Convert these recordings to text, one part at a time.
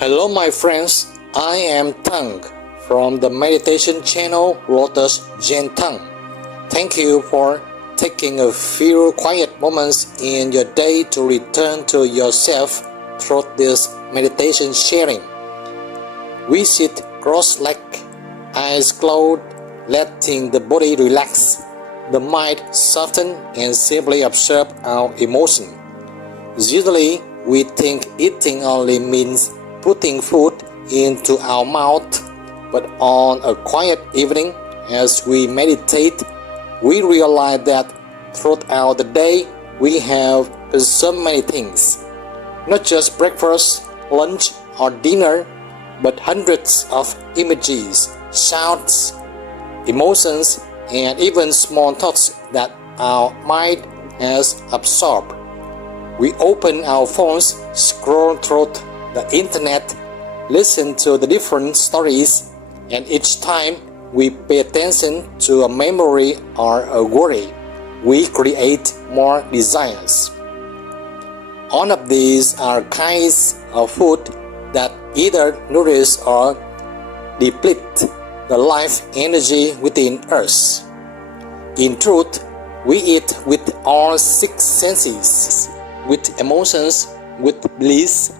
Hello my friends, I am Tang from the meditation channel Lotuszentan. Thank you for taking a few quiet moments in your day to return to yourself through this meditation sharing. We sit cross-legged, eyes closed, letting the body relax, the mind soften and simply observe our emotion. Usually, we think eating only means putting food into our mouth, but on a quiet evening, as we meditate, we realize that throughout the day we have consumed many things, not just breakfast, lunch, or dinner, but hundreds of images, sounds, emotions, and even small thoughts that our mind has absorbed. We open our phones, scroll through the internet, listen to the different stories, and each time we pay attention to a memory or a worry, we create more desires. All of these are kinds of food that either nourish or deplete the life energy within us. In truth, we eat with all six senses, with emotions, with beliefs,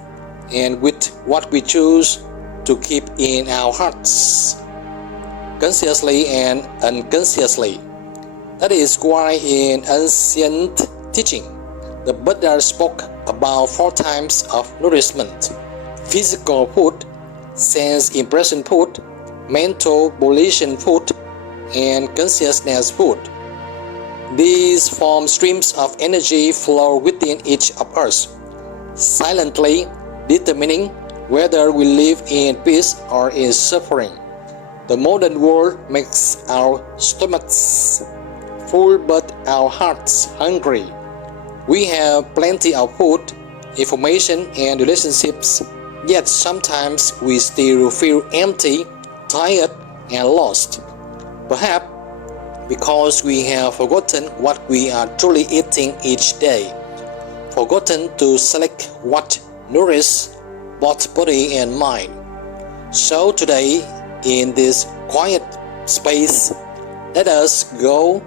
and with what we choose to keep in our hearts, consciously and unconsciously. That is why in ancient teaching, the Buddha spoke about 4 types of nourishment: physical food, sense impression food, mental volition food, and consciousness food. These form streams of energy flow within each of us, silently determining whether we live in peace or in suffering. The modern world makes our stomachs full but our hearts hungry. We have plenty of food, information, and relationships, yet sometimes we still feel empty, tired, and lost. Perhaps because we have forgotten what we are truly eating each day, forgotten to select what nourishes both body and mind. So today, in this quiet space, let us go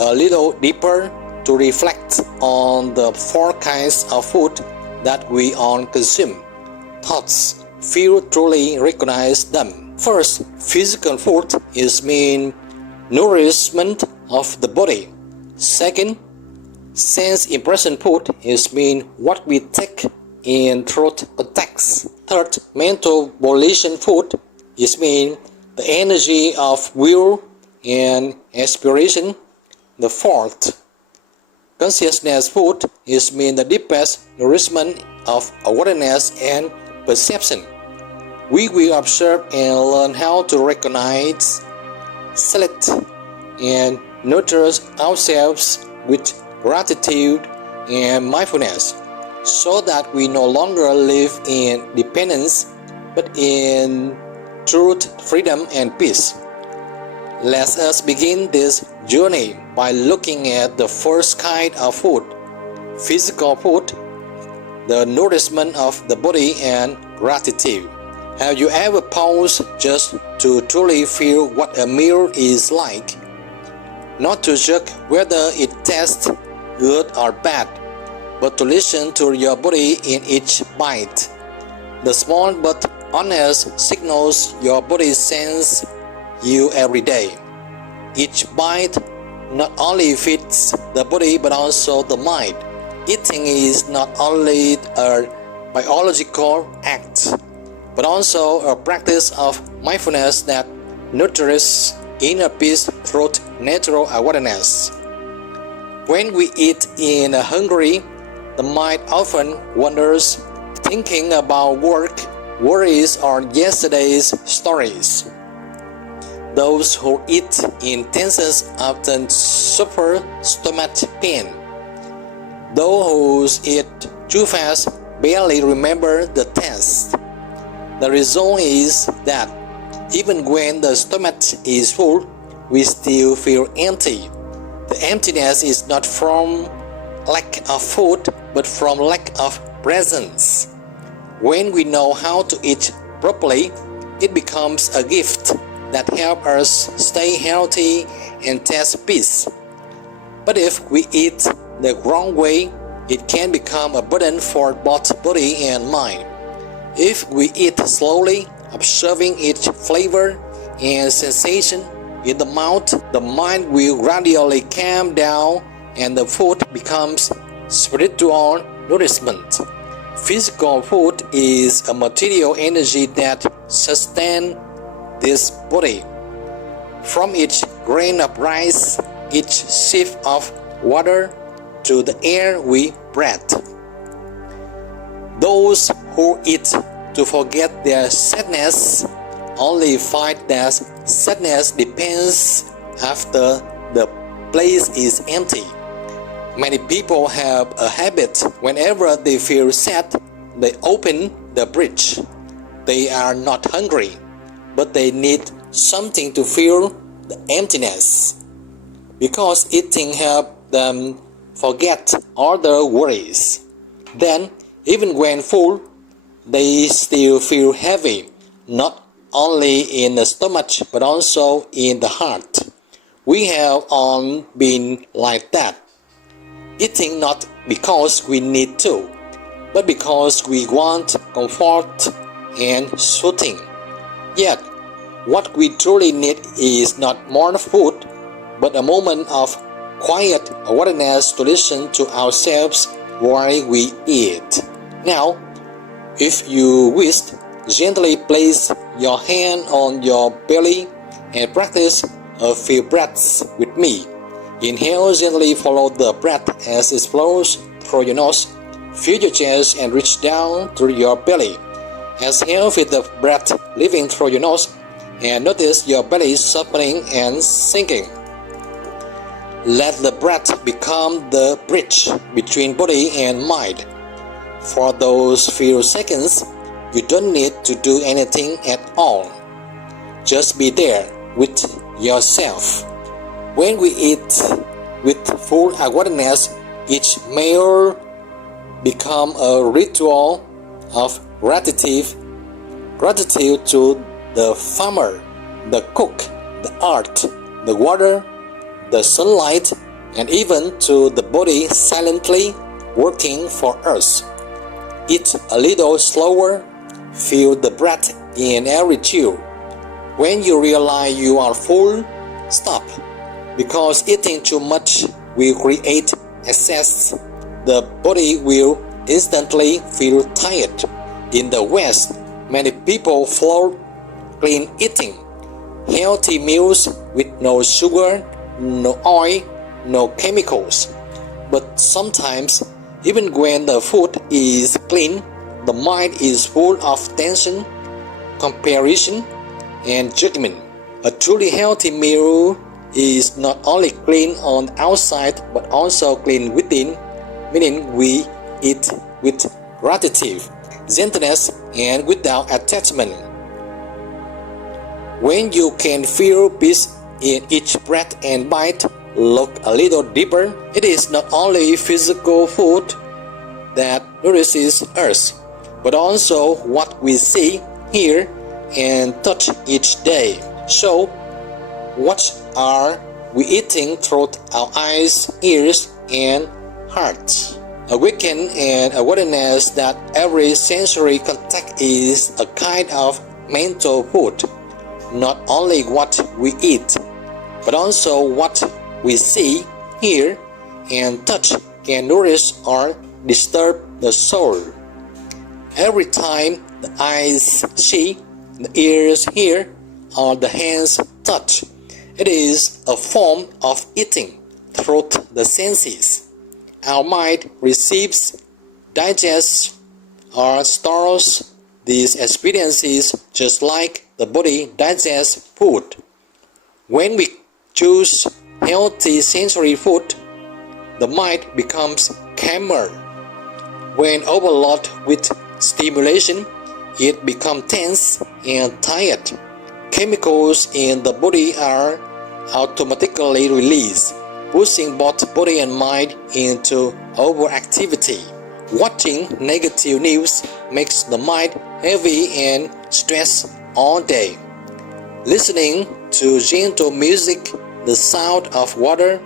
a little deeper to reflect on the 4 kinds of food that we all consume. Thoughts, few truly recognize them. First, physical food is mean nourishment of the body. Second, sense impression food is mean what we take in through context. Third, mental volition food is mean the energy of will and aspiration. The fourth, consciousness food is mean the deepest nourishment of awareness and perception. We will observe and learn how to recognize, select, and nurture ourselves with gratitude and mindfulness, so that we no longer live in dependence but in truth, freedom, and peace. Let us begin this journey by looking at the first kind of food, physical food, the nourishment of the body, and gratitude. Have you ever paused just to truly feel what a meal is like? Not to judge whether it tastes good or bad, but to listen to your body in each bite. The small but honest signals your body sends you every day. Each bite not only feeds the body but also the mind. Eating is not only a biological act, but also a practice of mindfulness that nurtures inner peace through natural awareness. When we eat in a hurry, the mind often wanders, thinking about work, worries, or yesterday's stories. Those who eat in tenses often suffer stomach pain. Those who eat too fast barely remember the taste. The result is that even when the stomach is full, we still feel empty. The emptiness is not from lack of food, but from lack of presence. When we know how to eat properly, it becomes a gift that helps us stay healthy and taste peace. But if we eat the wrong way, it can become a burden for both body and mind. If we eat slowly, observing each flavor and sensation in the mouth, the mind will gradually calm down and the food becomes spiritual nourishment. Physical food is a material energy that sustains this body. From each grain of rice, each sip of water, to the air we breathe. Those who eat to forget their sadness only find that sadness depends after the place is empty. Many people have a habit whenever they feel sad, they open the fridge. They are not hungry, but they need something to fill the emptiness. Because eating helps them forget all their worries. Then, even when full, they still feel heavy, not only in the stomach but also in the heart. We have all been like that. Eating not because we need to, but because we want comfort and soothing. Yet, what we truly need is not more food, but a moment of quiet awareness to listen to ourselves while we eat. Now, if you wish, gently place your hand on your belly and practice a few breaths with me. Inhale gently, follow the breath as it flows through your nose. Feel your chest and reach down through your belly. Exhale, feel the breath leaving through your nose and notice your belly softening and sinking. Let the breath become the bridge between body and mind. For those few seconds, you don't need to do anything at all. Just be there with yourself. When we eat with full awareness, each meal becomes a ritual of gratitude. Gratitude to the farmer, the cook, the art, the water, the sunlight, and even to the body silently working for us. Eat a little slower, feel the breath in every chew. When you realize you are full, stop. Because eating too much will create excess. The body will instantly feel tired. In the West, many people follow clean eating, healthy meals with no sugar, no oil, no chemicals. But sometimes, even when the food is clean, the mind is full of tension, comparison, and judgment. A truly healthy meal is not only clean on the outside but also clean within, meaning we eat with gratitude, gentleness, and without attachment. When you can feel peace in each breath and bite, look a little deeper. It is not only physical food that nourishes us, but also what we see, hear, and touch each day. So, what are we eating through our eyes, ears, and hearts? Awaken and awareness that every sensory contact is a kind of mental food. Not only what we eat, but also what we see, hear, and touch can nourish or disturb the soul. Every time the eyes see, the ears hear, or the hands touch, it is a form of eating through the senses. Our mind receives, digests, or stores these experiences just like the body digests food. When we choose healthy sensory food, the mind becomes calmer. When overloaded with stimulation, it becomes tense and tired. Chemicals in the body are automatically released, pushing both body and mind into overactivity. Watching negative news makes the mind heavy and stressed all day. Listening to gentle music, the sound of water,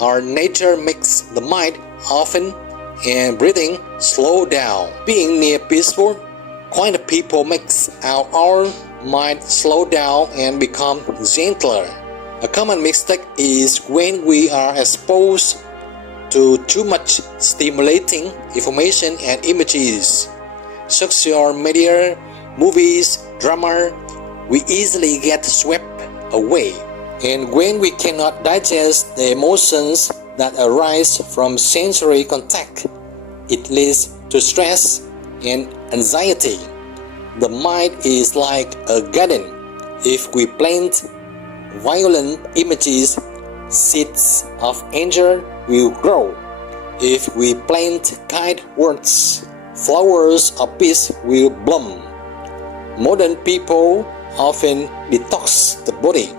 or nature makes the mind open and breathing slow down. Being near peaceful, quiet people makes our mind slow down and become gentler. A common mistake is when we are exposed to too much stimulating information and images. Social media, movies, drama, we easily get swept away. And when we cannot digest the emotions that arise from sensory contact, it leads to stress and anxiety. The mind is like a garden. If we plant violent images, seeds of anger will grow. If we plant kind words, flowers of peace will bloom. Modern people often detox the body,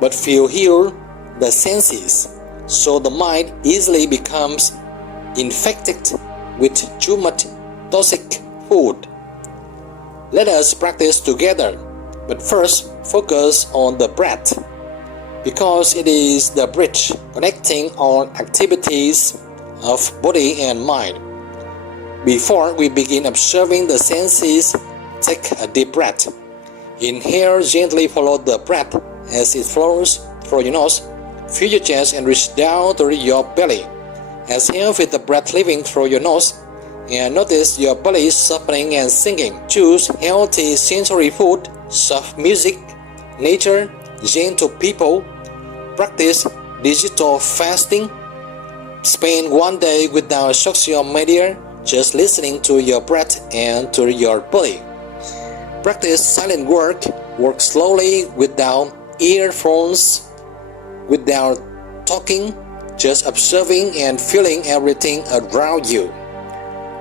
but few heal the senses, so the mind easily becomes infected with too much toxic food. Let us practice together, but first focus on the breath, because it is the bridge connecting all activities of body and mind. Before we begin observing the senses, take a deep breath. Inhale, gently follow the breath as it flows through your nose. Feel your chest and reach down to your belly. Exhale with the breath leaving through your nose, and notice your belly softening and sinking. Choose healthy sensory food, soft music, nature, gentle people. Practice digital fasting. Spend one day without social media, just listening to your breath and to your body. Practice silent work. Work slowly without earphones, without talking, just observing and feeling everything around you.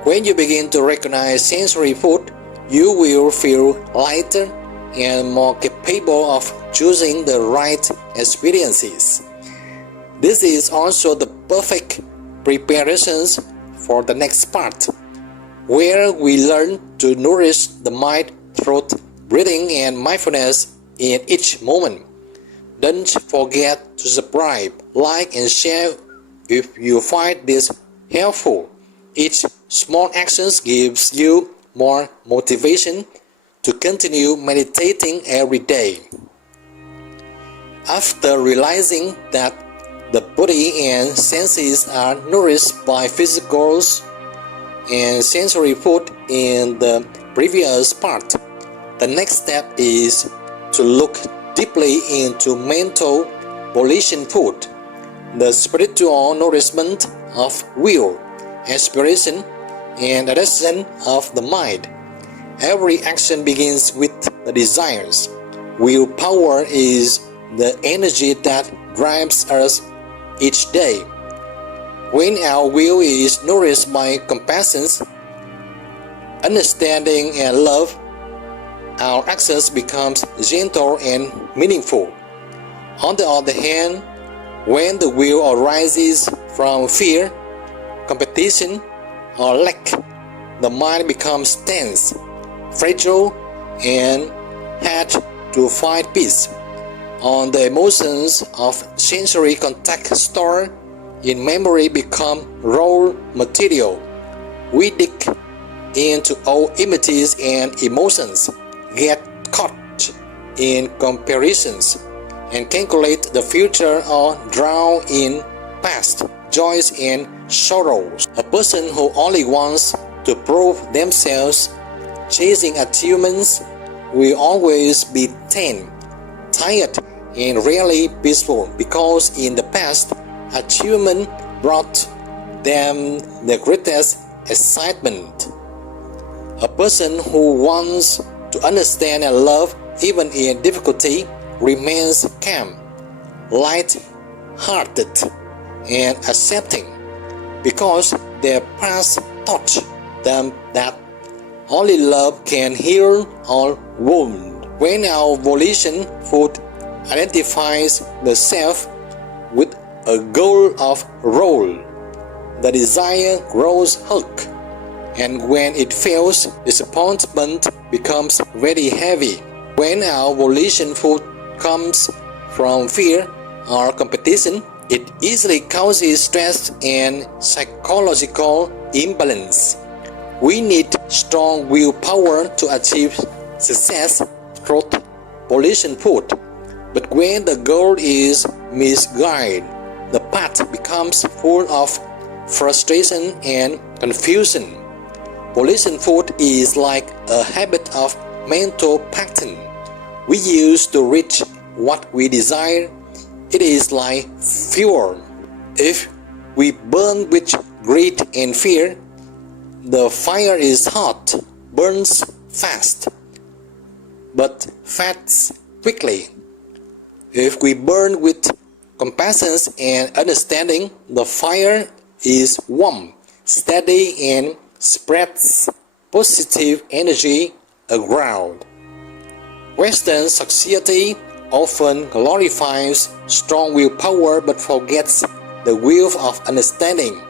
When you begin to recognize sensory food, you will feel lighter and more capable of choosing the right experiences. This is also the perfect preparations for the next part, where we learn to nourish the mind through breathing and mindfulness in each moment. Don't forget to subscribe, like, and share if you find this helpful. Each small action gives you more motivation to continue meditating every day. After realizing that the body and senses are nourished by physical and sensory food in the previous part, the next step is to look deeply into mental volition food, the spiritual nourishment of will, aspiration, and attention of the mind. Every action begins with the desires. Willpower is the energy that drives us each day. When our will is nourished by compassion, understanding, and love, our actions becomes gentle and meaningful. On the other hand, when the will arises from fear, competition, or lack, the mind becomes tense, fragile, and hard to find peace. On the emotions of sensory contact stored in memory become raw material. We dig into old images and emotions, get caught in comparisons, and calculate the future or drown in past joys and sorrows. A person who only wants to prove themselves, chasing achievements, will always be thin, tired, and rarely peaceful, because in the past, achievement brought them the greatest excitement. A person who wants to understand and love even in difficulty remains calm, light-hearted, and accepting, because their past taught them that only love can heal all wounds. When our volition food identifies the self with a goal of role, the desire grows hulk, and when it fails, disappointment becomes very heavy. When our volition food comes from fear or competition, it easily causes stress and psychological imbalance. We need strong willpower to achieve success through volition food. But when the goal is misguided, the path becomes full of frustration and confusion. Volition food is like a habit of mental pattern we use to reach what we desire. It is like fuel. If we burn with greed and fear, the fire is hot, burns fast, but fades quickly. If we burn with compassion and understanding, the fire is warm, steady, and spreads positive energy around. Western society often glorifies strong willpower but forgets the will of understanding,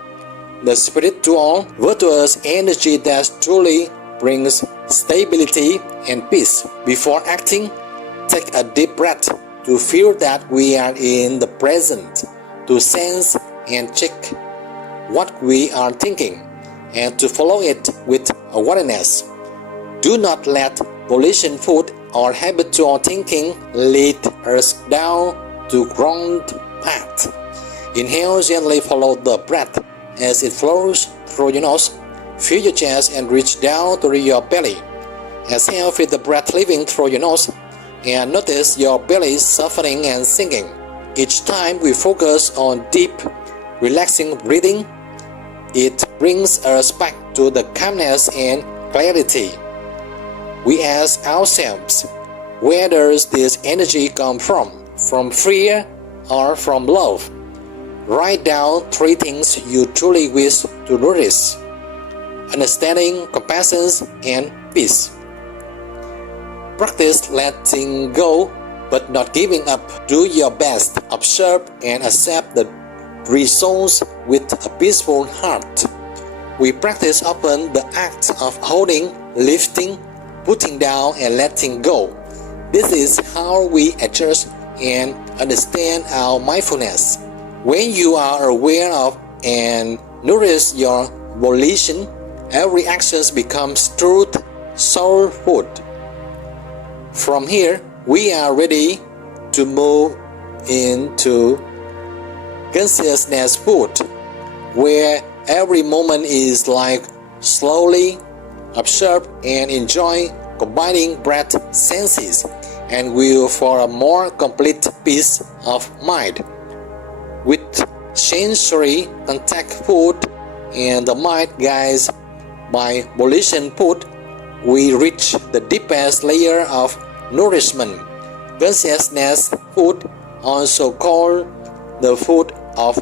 the spiritual, virtuous energy that truly brings stability and peace. Before acting, take a deep breath to feel that we are in the present, to sense and check what we are thinking, and to follow it with awareness. Do not let volition food or habitual thinking lead us down the wrong path. Inhale, gently follow the breath as it flows through your nose. Feel your chest and reach down to your belly. Exhale, feel the breath leaving through your nose and notice your belly softening and sinking. Each time we focus on deep, relaxing breathing, it brings us back to the calmness and clarity. We ask ourselves, where does this energy come from? From fear or from love? Write down 3 things you truly wish to nourish: understanding, compassion, and peace. Practice letting go but not giving up. Do your best, observe and accept the results with a peaceful heart. We practice often the act of holding, lifting, putting down and letting go. This is how we adjust and understand our mindfulness. When you are aware of and nourish your volition, every action becomes truth, soul food. From here, we are ready to move into consciousness food, where every moment is like slowly observe and enjoy, combining breath, senses, and will for a more complete peace of mind. With sensory contact food and the mind guided by volition food, we reach the deepest layer of nourishment. Consciousness food, also called the food of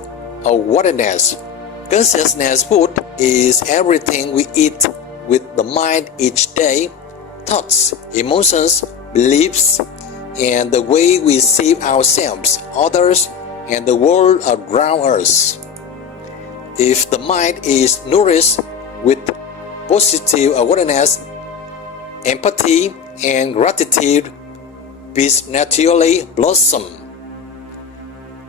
awareness. Consciousness food is everything we eat with the mind each day: thoughts, emotions, beliefs, and the way we see ourselves, others, and the world around us. If the mind is nourished with positive awareness, empathy, and gratitude, peace naturally blossoms.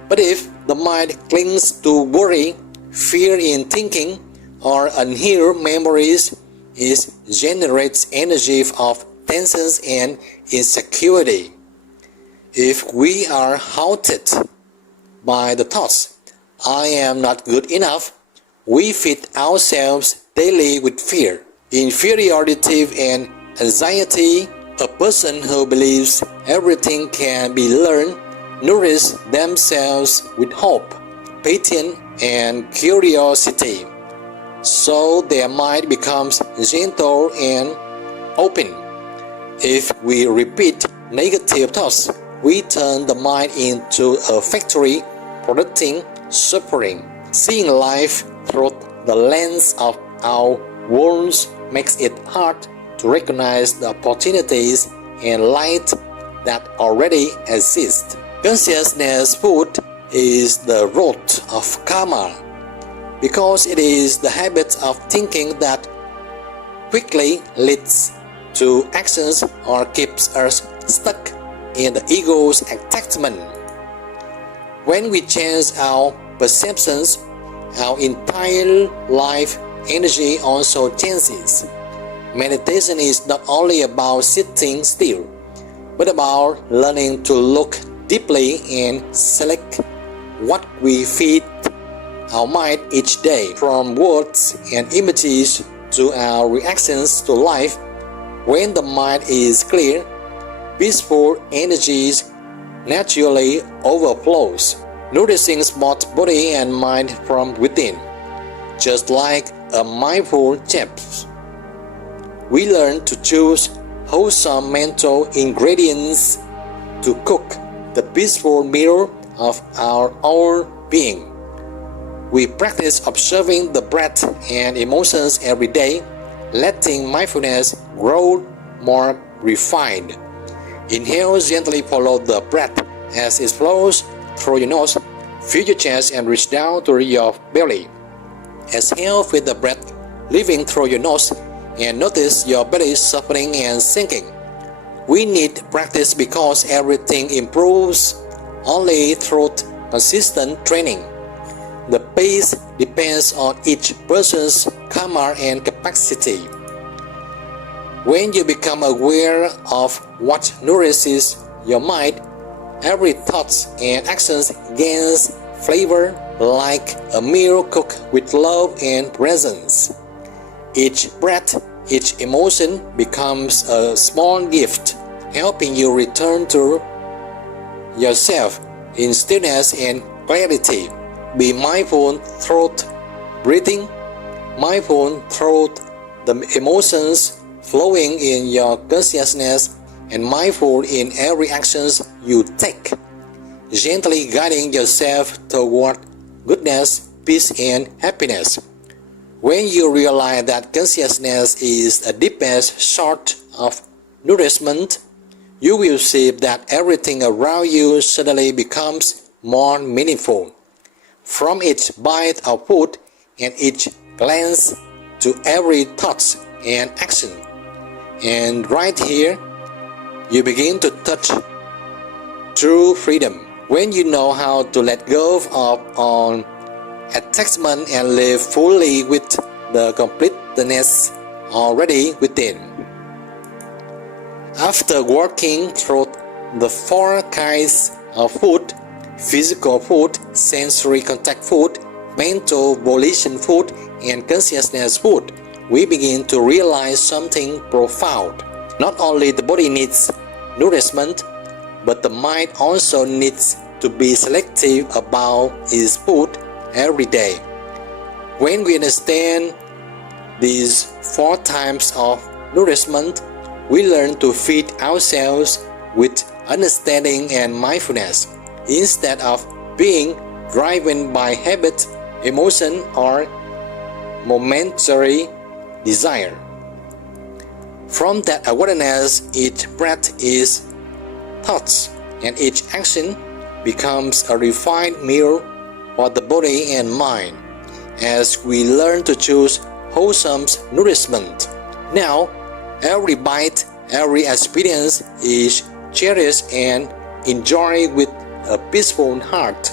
But if the mind clings to worry, fear in thinking, or unhealed memories, it generates energy of tension and insecurity. If we are haunted by the thoughts, I am not good enough, we feed ourselves daily with fear, inferiority, and anxiety. A person who believes everything can be learned nourishes themselves with hope, patience, and curiosity, so their mind becomes gentle and open. If we repeat negative thoughts, we turn the mind into a factory producing suffering. Seeing life through the lens of our wounds makes it hard to recognize the opportunities and light that already exist. Consciousness food is the root of karma, because it is the habit of thinking that quickly leads to actions or keeps us stuck in the ego's attachment. When we change our perceptions, our entire life energy also changes. Meditation is not only about sitting still, but about learning to look deeply and select what we feed our mind each day, from words and images to our reactions to life. When the mind is clear, peaceful energies naturally overflows, nourishing both body and mind from within. Just like a mindful chef, we learn to choose wholesome mental ingredients to cook the peaceful meal of our own being. We practice observing the breath and emotions every day, letting mindfulness grow more refined. Inhale, gently follow the breath as it flows through your nose. Fill your chest and reach down to your belly. Exhale with the breath leaving through your nose and notice your belly softening and sinking. We need practice because everything improves only through consistent training. The pace depends on each person's karma and capacity. When you become aware of what nourishes your mind, every thought and action gains flavor like a meal cooked with love and presence. Each breath, each emotion becomes a small gift, helping you return to yourself in stillness and clarity. Be mindful through breathing, mindful through the emotions flowing in your consciousness, and mindful in every action you take, gently guiding yourself toward goodness, peace, and happiness. When you realize that consciousness is the deepest source of nourishment, you will see that everything around you suddenly becomes more meaningful. From each bite of food and each glance to every thought and action. And right here, you begin to touch true freedom. When you know how to let go of attachment and live fully with the completeness already within. After working through the four kinds of food, physical food, sensory contact food, mental volition food, and consciousness food, we begin to realize something profound. Not only the body needs nourishment, but the mind also needs to be selective about its food every day. When we understand these four types of nourishment, we learn to feed ourselves with understanding and mindfulness, instead of being driven by habit, emotion, or momentary desire. From that awareness, each breath is thoughts, and each action becomes a refined meal for the body and mind, as we learn to choose wholesome nourishment. Now, every bite, every experience is cherished and enjoyed with a peaceful heart,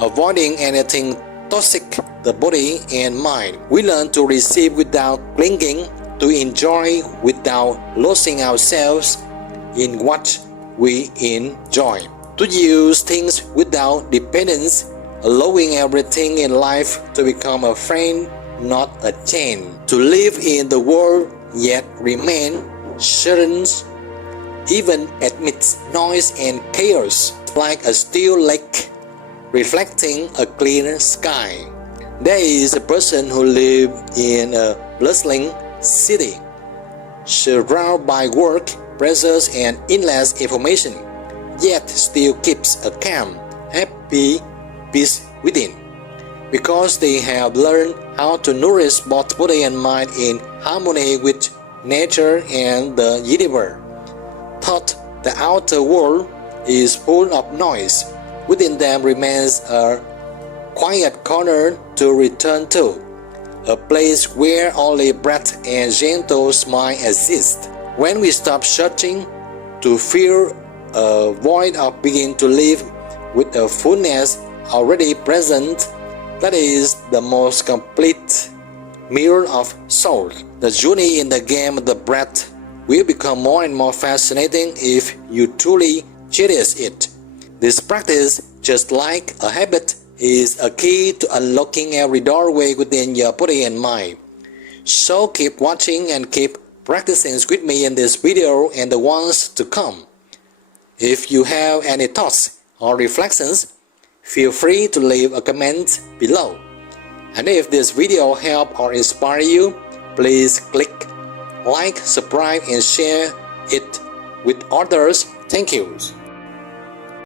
avoiding anything toxic the body and mind. We learn to receive without clinging, to enjoy without losing ourselves in what we enjoy, to use things without dependence, allowing everything in life to become a friend, not a chain, to live in the world yet remain certain even amidst noise and chaos, like a still lake reflecting a clear sky. There is a person who lives in a bustling city, surrounded by work, pressures, and endless information, yet still keeps a calm, happy peace within, because they have learned how to nourish both body and mind in harmony with nature and the universe. Thought the outer world is full of noise, within them remains a quiet corner to return to, a place where only breath and gentle smile exist. When we stop searching to fill a void or begin to live with a fullness already present, that is the most complete mirror of soul. The journey in the game of the breath will become more and more fascinating if you truly cherish it. This practice, just like a habit, is a key to unlocking every doorway within your body and mind. So keep watching and keep practicing with me in this video and the ones to come. If you have any thoughts or reflections, feel free to leave a comment below. And if this video helped or inspired you, please click like, subscribe and share it with others. Thank you.